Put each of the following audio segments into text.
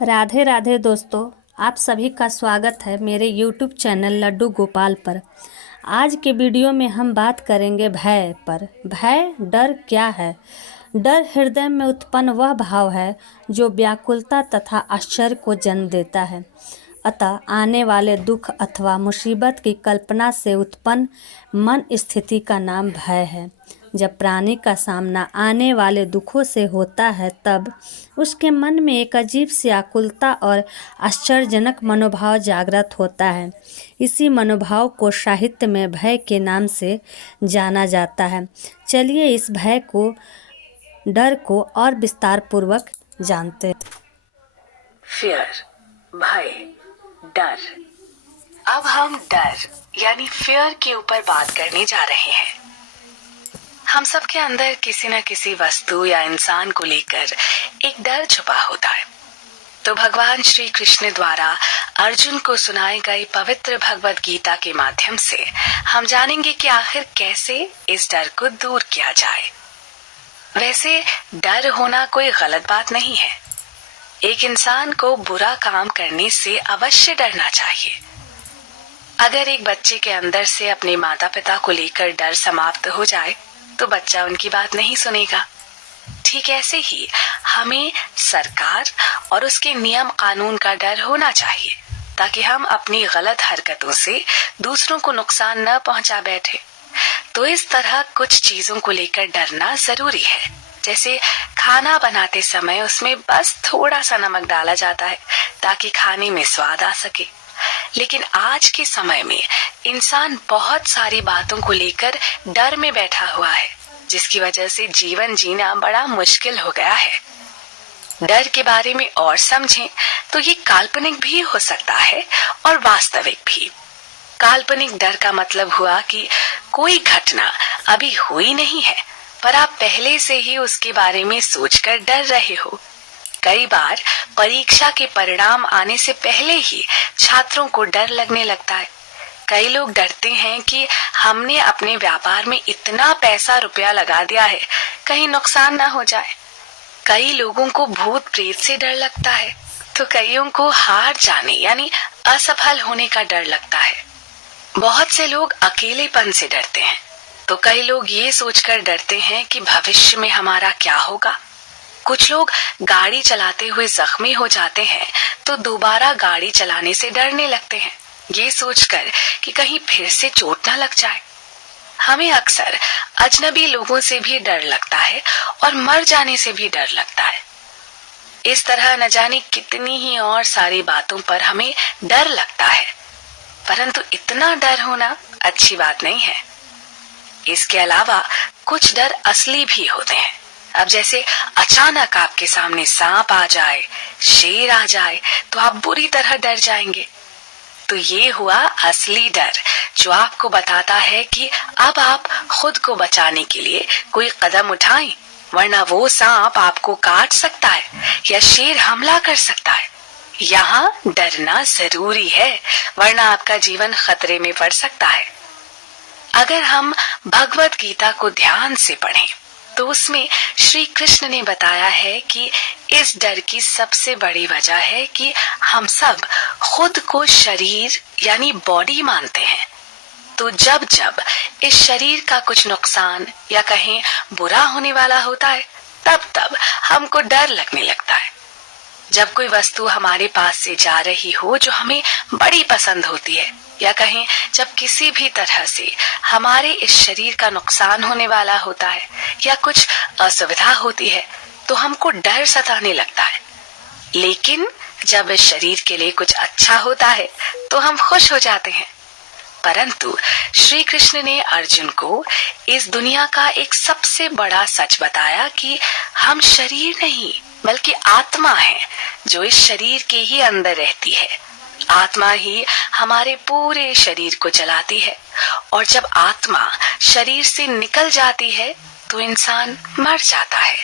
राधे राधे दोस्तों, आप सभी का स्वागत है मेरे YouTube चैनल लड्डू गोपाल पर। आज के वीडियो में हम बात करेंगे भय पर। भय डर क्या है? डर हृदय में उत्पन्न वह भाव है जो व्याकुलता तथा आश्चर्य को जन्म देता है। अतः आने वाले दुख अथवा मुसीबत की कल्पना से उत्पन्न मन स्थिति का नाम भय है। जब प्राणी का सामना आने वाले दुखों से होता है तब उसके मन में एक अजीब सी आकुलता और आश्चर्यजनक मनोभाव जागृत होता है। इसी मनोभाव को साहित्य में भय के नाम से जाना जाता है। चलिए इस भय को, डर को और विस्तार पूर्वक जानते हैं। फियर, भय, डर। अब हम डर यानी फियर के ऊपर बात करने जा रहे हैं। हम सबके अंदर किसी न किसी वस्तु या इंसान को लेकर एक डर छुपा होता है। तो भगवान श्री कृष्ण द्वारा अर्जुन को सुनाई गई पवित्र भगवत गीता के माध्यम से हम जानेंगे कि आखिर कैसे इस डर को दूर किया जाए। वैसे डर होना कोई गलत बात नहीं है। एक इंसान को बुरा काम करने से अवश्य डरना चाहिए। अगर एक बच्चे के अंदर से अपने माता पिता को लेकर डर समाप्त हो जाए तो बच्चा उनकी बात नहीं सुनेगा। ठीक ऐसे ही हमें सरकार और उसके नियम कानून का डर होना चाहिए ताकि हम अपनी गलत हरकतों से दूसरों को नुकसान न पहुंचा बैठे। तो इस तरह कुछ चीजों को लेकर डरना जरूरी है। जैसे खाना बनाते समय उसमें बस थोड़ा सा नमक डाला जाता है ताकि खाने में स्वाद आ सके। लेकिन आज के समय में इंसान बहुत सारी बातों को लेकर डर में बैठा हुआ है, जिसकी वजह से जीवन जीना बड़ा मुश्किल हो गया है। डर के बारे में और समझें तो ये काल्पनिक भी हो सकता है और वास्तविक भी। काल्पनिक डर का मतलब हुआ कि कोई घटना अभी हुई नहीं है पर आप पहले से ही उसके बारे में सोचकर डर रहे हो। कई बार परीक्षा के परिणाम आने से पहले ही छात्रों को डर लगने लगता है। कई लोग डरते हैं कि हमने अपने व्यापार में इतना पैसा रुपया लगा दिया है, कहीं नुकसान ना हो जाए। कई लोगों को भूत प्रेत से डर लगता है तो कईयों को हार जाने यानी असफल होने का डर लगता है। बहुत से लोग अकेलेपन से डरते हैं तो कई लोग ये सोचकर डरते हैं कि भविष्य में हमारा क्या होगा। कुछ लोग गाड़ी चलाते हुए जख्मी हो जाते हैं तो दोबारा गाड़ी चलाने से डरने लगते हैं, ये सोचकर कि कहीं फिर से चोट न लग जाए। हमें अक्सर अजनबी लोगों से भी डर लगता है और मर जाने से भी डर लगता है। इस तरह न जाने कितनी ही और सारी बातों पर हमें डर लगता है, परंतु इतना डर होना अच्छी बात नहीं है। इसके अलावा कुछ डर असली भी होते हैं। अब जैसे अचानक आपके सामने सांप आ जाए, शेर आ जाए तो आप बुरी तरह डर जाएंगे। तो ये हुआ असली डर जो आपको बताता है कि अब आप खुद को बचाने के लिए कोई कदम उठाएं, वरना वो सांप आपको काट सकता है या शेर हमला कर सकता है। यहाँ डरना जरूरी है, वरना आपका जीवन खतरे में पड़ सकता है। अगर हम भगवत गीता को ध्यान से पढ़ें तो उसमें श्री कृष्ण ने बताया है कि इस डर की सबसे बड़ी वजह है कि हम सब खुद को शरीर यानी बॉडी मानते हैं। तो जब जब इस शरीर का कुछ नुकसान या कहीं बुरा होने वाला होता है तब तब हमको डर लगने लगता है। जब कोई वस्तु हमारे पास से जा रही हो जो हमें बड़ी पसंद होती है या कहीं जब किसी भी तरह से हमारे इस शरीर का नुकसान होने वाला होता है या कुछ असुविधा होती है तो हमको डर सताने लगता है। लेकिन जब इस शरीर के लिए कुछ अच्छा होता है तो हम खुश हो जाते हैं। परंतु श्री कृष्ण ने अर्जुन को इस दुनिया का एक सबसे बड़ा सच बताया कि हम शरीर नहीं बल्कि आत्मा है जो इस शरीर के ही अंदर रहती है। आत्मा ही हमारे पूरे शरीर को चलाती है और जब आत्मा शरीर से निकल जाती है तो इंसान मर जाता है।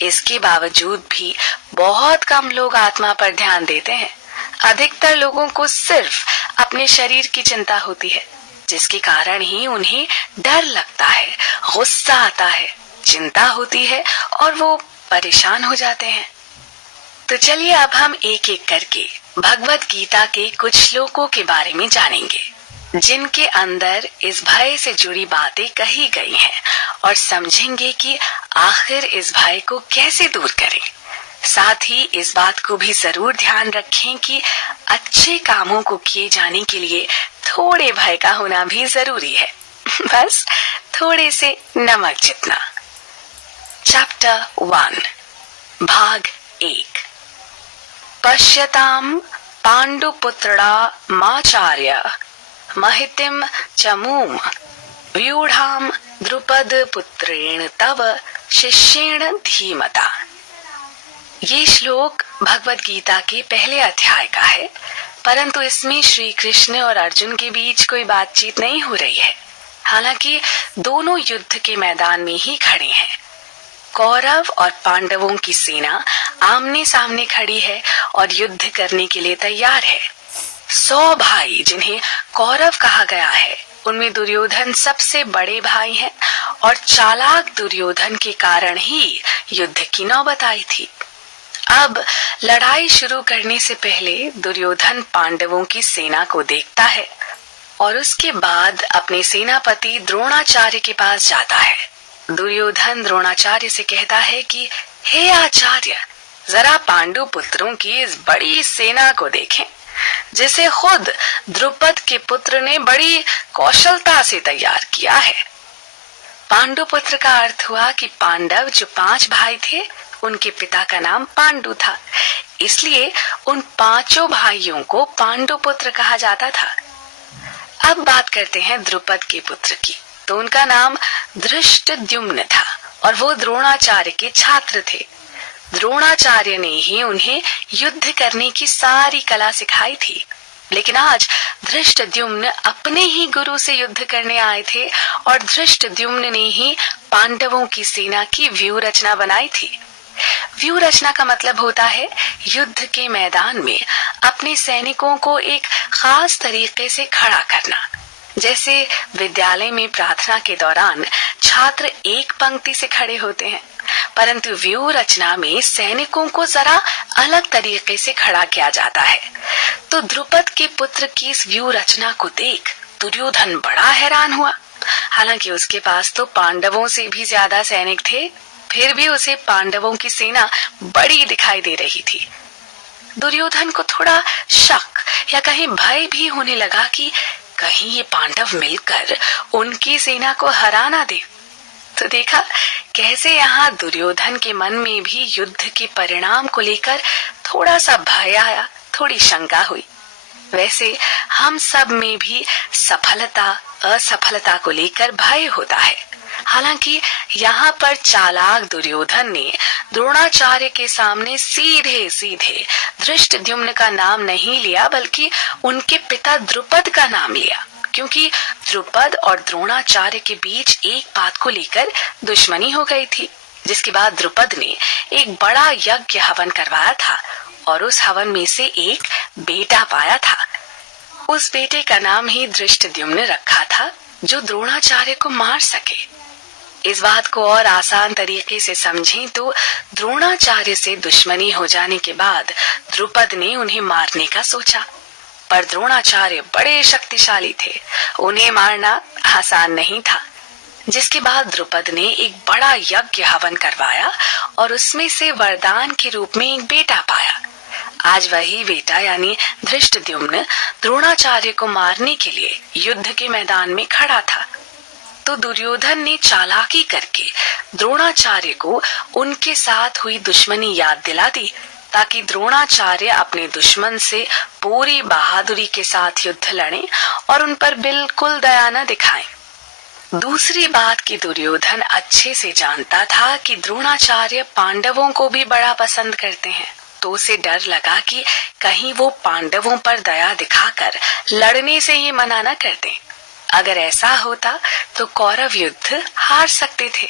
इसके बावजूद भी बहुत कम लोग आत्मा पर ध्यान देते हैं। अधिकतर लोगों को सिर्फ अपने शरीर की चिंता होती है, जिसके कारण ही उन्हें डर लगता है, गुस्सा आता है, चिंता होती है और वो परेशान हो जाते हैं। तो चलिए अब हम एक एक करके भगवत गीता के कुछ श्लोकों के बारे में जानेंगे जिनके अंदर इस भय से जुड़ी बातें कही गई हैं और समझेंगे कि आखिर इस भय को कैसे दूर करें। साथ ही इस बात को भी जरूर ध्यान रखें कि अच्छे कामों को किए जाने के लिए थोड़े भय का होना भी जरूरी है, बस थोड़े से नमक जितना। चैप्टर 1 भाग 1 पश्यताम पांडुपुत्रा माचार्य महितिम चमूम व्यूढ़ाम द्रुपद पुत्रेण तव शिष्येण धीमता। ये श्लोक भगवत गीता के पहले अध्याय का है, परंतु इसमें श्री कृष्ण और अर्जुन के बीच कोई बातचीत नहीं हो रही है। हालांकि दोनों युद्ध के मैदान में ही खड़े हैं। कौरव और पांडवों की सेना आमने सामने खड़ी है और युद्ध करने के लिए तैयार है। 100 भाई जिन्हें कौरव कहा गया है, उनमें दुर्योधन सबसे बड़े भाई हैं और चालाक दुर्योधन के कारण ही युद्ध की नौबत आई थी। अब लड़ाई शुरू करने से पहले दुर्योधन पांडवों की सेना को देखता है और उसके बाद अपने सेनापति द्रोणाचार्य के पास जाता है। दुर्योधन द्रोणाचार्य से कहता है कि हे आचार्य, जरा पांडु पुत्रों की इस बड़ी सेना को देखें जिसे खुद द्रुपद के पुत्र ने बड़ी कौशलता से तैयार किया है। पांडु पुत्र का अर्थ हुआ कि पांडव जो 5 भाई थे, उनके पिता का नाम पांडु था, इसलिए उन 5 भाइयों को पांडु पुत्र कहा जाता था। अब बात करते हैं द्रुपद के पुत्र की। तो उनका नाम धृष्टद्युम्न था और वो द्रोणाचार्य के छात्र थे। द्रोणाचार्य ने ही उन्हें युद्ध करने की सारी कला सिखाई थी। लेकिन आज धृष्टद्युम्न अपने ही गुरु से युद्ध करने आए थे और धृष्टद्युम्न ने ही पांडवों की सेना की व्यूह रचना बनाई थी। व्यूह रचना का मतलब होता है युद्ध के मैदान में अपने सैनिकों को एक खास तरीके से खड़ा करना। जैसे विद्यालय में प्रार्थना के दौरान छात्र एक पंक्ति से खड़े होते हैं, परंतु व्यूह रचना में सैनिकों को जरा अलग तरीके से खड़ा किया जाता है। तो द्रुपद के पुत्र की इस व्यूह रचना को देख दुर्योधन बड़ा हैरान हुआ। हालांकि उसके पास तो पांडवों से भी ज्यादा सैनिक थे, फिर भी उसे पांडवों की सेना बड़ी दिखाई दे रही थी। दुर्योधन को थोड़ा शक या कहीं भय भी होने लगा कि कहीं ये पांडव मिलकर उनकी सेना को हरा ना दे। तो देखा कैसे यहाँ दुर्योधन के मन में भी युद्ध के परिणाम को लेकर थोड़ा सा भय आया, थोड़ी शंका हुई। वैसे हम सब में भी सफलता असफलता को लेकर भय होता है। हालांकि यहाँ पर चालाक दुर्योधन ने द्रोणाचार्य के सामने सीधे सीधे धृष्टद्युम्न का नाम नहीं लिया, बल्कि उनके पिता द्रुपद का नाम लिया, क्योंकि द्रुपद और द्रोणाचार्य के बीच एक बात को लेकर दुश्मनी हो गई थी। जिसके बाद द्रुपद ने एक बड़ा यज्ञ हवन करवाया था और उस हवन में से एक बेटा पाया था। उस बेटे का नाम ही धृष्टद्युम्न रखा था, जो द्रोणाचार्य को मार सके। इस बात को और आसान तरीके से समझें तो द्रोणाचार्य से दुश्मनी हो जाने के बाद द्रुपद ने उन्हें मारने का सोचा, पर द्रोणाचार्य बड़े शक्तिशाली थे, उन्हें मारना आसान नहीं था। जिसके बाद द्रुपद ने एक बड़ा यज्ञ हवन करवाया और उसमें से वरदान के रूप में एक बेटा पाया। आज वही बेटा यानी धृष्टद्युम्न द्रोणाचार्य को मारने के लिए युद्ध के मैदान में खड़ा था। तो दुर्योधन ने चालाकी करके द्रोणाचार्य को उनके साथ हुई दुश्मनी याद दिला दी, ताकि द्रोणाचार्य अपने दुश्मन से पूरी बहादुरी के साथ युद्ध लड़ें और उन पर बिल्कुल दया न दिखाएं। दूसरी बात कि दुर्योधन अच्छे से जानता था कि द्रोणाचार्य पांडवों को भी बड़ा पसंद करते हैं, तो उसे डर लगा कि कहीं वो पांडवों पर दया दिखाकर लड़ने से ही मना न कर दें। अगर ऐसा होता तो कौरव युद्ध हार सकते थे।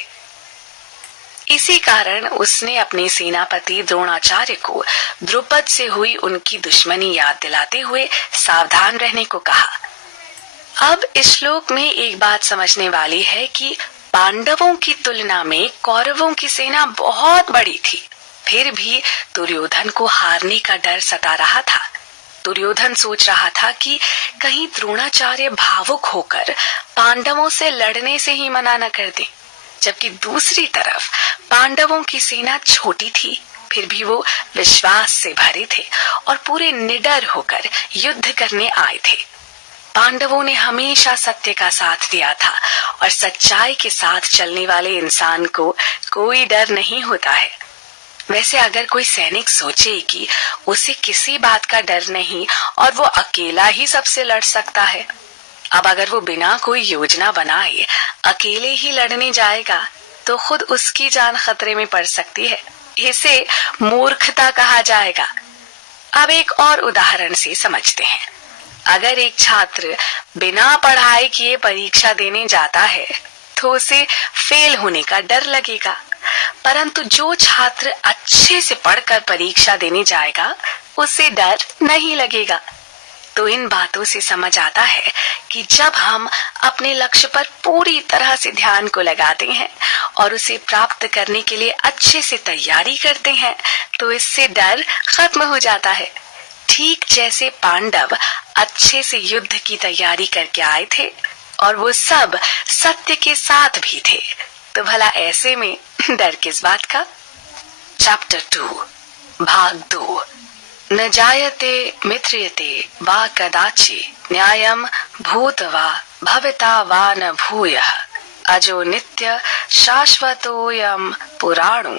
इसी कारण उसने अपने सेनापति द्रोणाचार्य को द्रुपद से हुई उनकी दुश्मनी याद दिलाते हुए सावधान रहने को कहा। अब इस श्लोक में एक बात समझने वाली है कि पांडवों की तुलना में कौरवों की सेना बहुत बड़ी थी। फिर भी दुर्योधन को हारने का डर सता रहा था। दुर्योधन सोच रहा था कि कहीं द्रोणाचार्य भावुक होकर पांडवों से लड़ने से ही मना न कर दें। जबकि दूसरी तरफ पांडवों की सेना छोटी थी, फिर भी वो विश्वास से भरे थे और पूरे निडर होकर युद्ध करने आए थे। पांडवों ने हमेशा सत्य का साथ दिया था और सच्चाई के साथ चलने वाले इंसान को कोई डर नहीं होता है। वैसे अगर कोई सैनिक सोचे कि उसे किसी बात का डर नहीं और वो अकेला ही सबसे लड़ सकता है, अब अगर वो बिना कोई योजना बनाए अकेले ही लड़ने जाएगा तो खुद उसकी जान खतरे में पड़ सकती है। इसे मूर्खता कहा जाएगा। अब एक और उदाहरण से समझते हैं। अगर एक छात्र बिना पढ़ाई किए परीक्षा देने जाता है तो उसे फेल होने का डर लगेगा, परंतु जो छात्र अच्छे से पढ़कर परीक्षा देने जाएगा उसे डर नहीं लगेगा। तो इन बातों से समझ आता है कि जब हम अपने लक्ष्य पर पूरी तरह से ध्यान को लगाते हैं और उसे प्राप्त करने के लिए अच्छे से तैयारी करते हैं तो इससे डर खत्म हो जाता है। ठीक जैसे पांडव अच्छे से युद्ध की तैयारी करके आए थे और वो सब सत्य के साथ भी थे, तो भला ऐसे में डर किस बात का। चैप्टर 2 भाग 2। न जायते मित्र्यते वा कदाचि न्यायम भूतवा भविता वा न भूयः अजो नित्य शाश्वतोयम पुराणो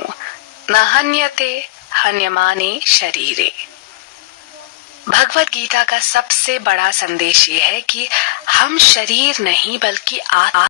न हन्यते हन्यमाने शरीरे। भगवत गीता का सबसे बड़ा संदेश ये है कि हम शरीर नहीं बल्कि